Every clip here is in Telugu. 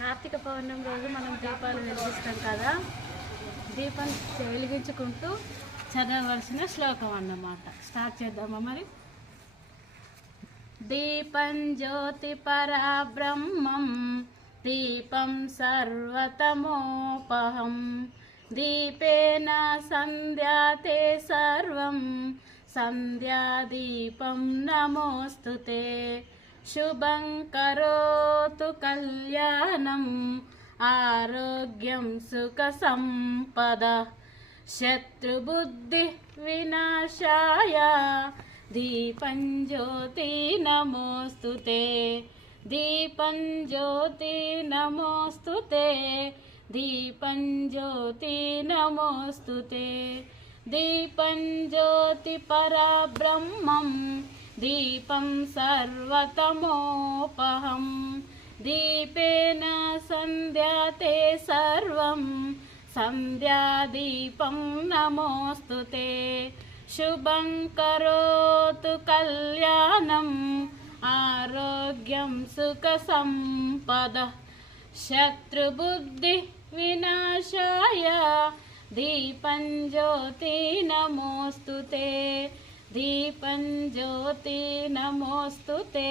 కార్తీక పౌర్ణమి రోజు మనం దీపాలు వెలిగిస్తాం కదా. దీపం వెలిగించుకుంటూ చదవవలసిన శ్లోకం అన్నమాట. స్టార్ట్ చేద్దామా మరి. దీపం జ్యోతి పరబ్రహ్మం దీపం సర్వతమోపహం దీపేన సంధ్యాతే సర్వం సంధ్యాదీపం నమోస్తుతే శుభం కరోతు కళ్యాణం ఆరోగ్యం సుఖ సంపద శత్రుబుద్ధి వినాశాయ దీపం జ్యోతి నమోస్తుతే దీపం జ్యోతి నమోస్తుతే దీపం జ్యోతి నమోస్తుతే దీపం జ్యోతి పరబ్రహ్మం దీపం సర్వతమోపహం దీపేన సంధ్యాతే సర్వం సంధ్యాదీపం నమోస్తుతే శుభం కరోతు కళ్యాణం ఆరోగ్యం సుఖ సంపద శత్రుబుద్ధి వినాశాయ దీపం జ్యోతి నమోస్తుతే దీపం జ్యోతి నమోస్తుతే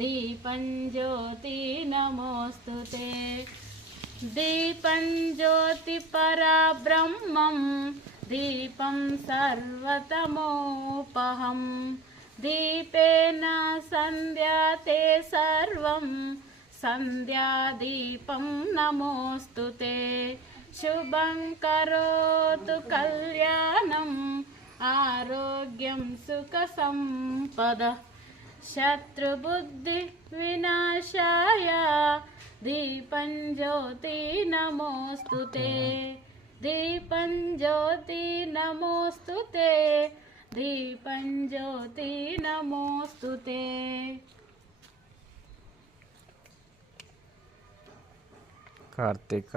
దీపం జ్యోతి నమోస్తుతే దీపం జ్యోతి పరబ్రహ్మం దీపం సర్వతమోపహం దీపేన సంధ్యాతే సర్వం సంధ్యాదీపం నమోస్తుతే శుభం కరోతు కళ్యాణం ఆరోగ్యం సుఖ సంపద శత్రుబుద్ధి వినాశాయ దీపం జ్యోతి నమోస్తుతే దీపం జ్యోతి నమోస్తుతే దీపం జ్యోతి నమోస్తుతే. కార్తీక